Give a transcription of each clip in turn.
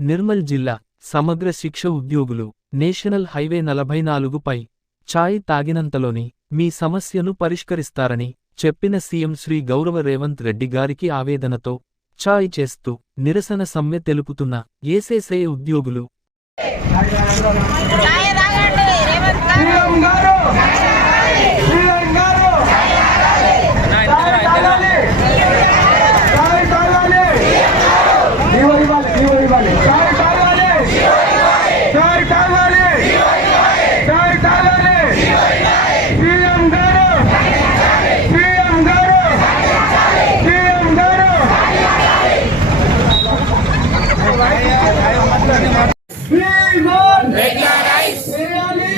నిర్మల్ జిల్లా సమగ్ర శిక్ష ఉద్యోగులు నేషనల్ హైవే నలభై నాలుగుపై ఛాయ్ తాగినంతలోని మీ సమస్యను పరిష్కరిస్తారని చెప్పిన సీఎం శ్రీ గౌరవ రేవంత్ రెడ్డి గారికి ఆవేదనతో ఛాయ్ చేస్తూ నిరసన సమ్మె తెలుపుతున్న ఏసేసే ఉద్యోగులు ఛాయ్ తాగండి రేవంత్ గారు సీఎం గారు సీఎం గారు చాయ్ తాగాలి చాయ్ తాగాలి జీవో ఇవ్వాలి జీవో ఇవ్వాలి చాయ్ తాగాలి చాయ్ తాగాలి చాయ్ తాగాలి సీఎం గారు సీఎం గారు సీఎం గారు We want చేయాలి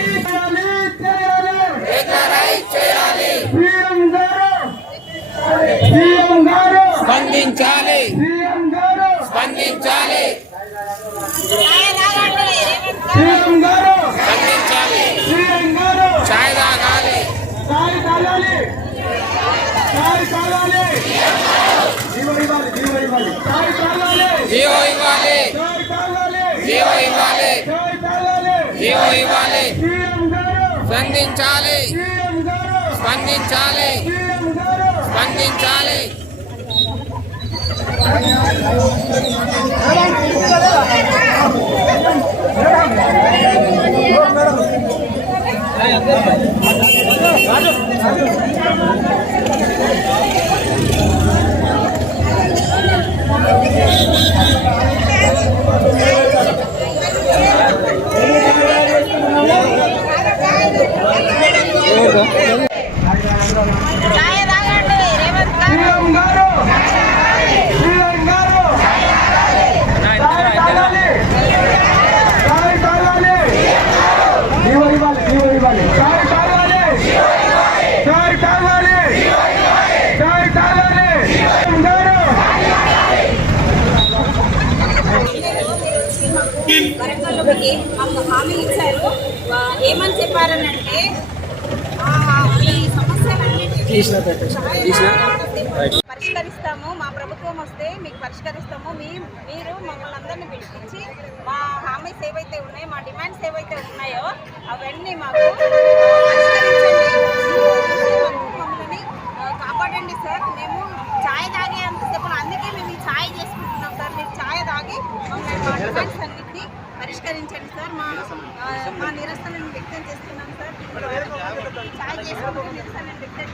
చేయాలి చేయాలి సీఎం గారు సీఎం గారు స్పందించాలి. స్పందించాలి. స్పందించాలి. ఛాయ్ తాగాలి చాయ్ తాగాలి జీవో ఇవ్వాలి. జీవో ఇవ్వాలి. జీవో ఇవ్వాలి. స్పందించాలి. స్పందించాలి. స్పందించాలి. సీఎం గారు స్పందించాలి సీఎం గారు స్పందించాలి ఛాయ్ తాగండి రేవంత్ గారు సీఎం గారు సీఎం గారు చాయ్ తాగాలి చాయ్ తాగాలి జీవో ఇవ్వాలి జీవో ఇవ్వాలి చాయ్ తాగాలి చాయ్ తాగాలి చాయ్ తాగాలి సీఎం గారు వరంగల్లోకి మాకు హామీ ఇచ్చారు. ఏమని చెప్పారనంటే ఈ సమస్యలన్నింటినీ పరిష్కరిస్తాము. మా ప్రభుత్వం వస్తే మీకు పరిష్కరిస్తాము. మీ మీరు మమ్మల్ని అందరినీ పిలిపించి మా హామీస్ ఏవైతే ఉన్నాయో మా డిమాండ్స్ ఏవైతే ఉన్నాయో అవన్నీ మాకు మమ్మల్ని కాపాడండి సార్. మేము ఛాయ్ తాగే అంతసేపు అందుకే మేము ఈ ఛాయ్ చేసుకుంటున్నాం సార్. మీరు ఛాయ్ తాగి మమ్మల్ని మా సార్. మా మా నిరసనను వ్యక్తం చేస్తున్నాం సార్. ఛాయ్ చేసుకుంటూ నిరసనను వ్యక్తం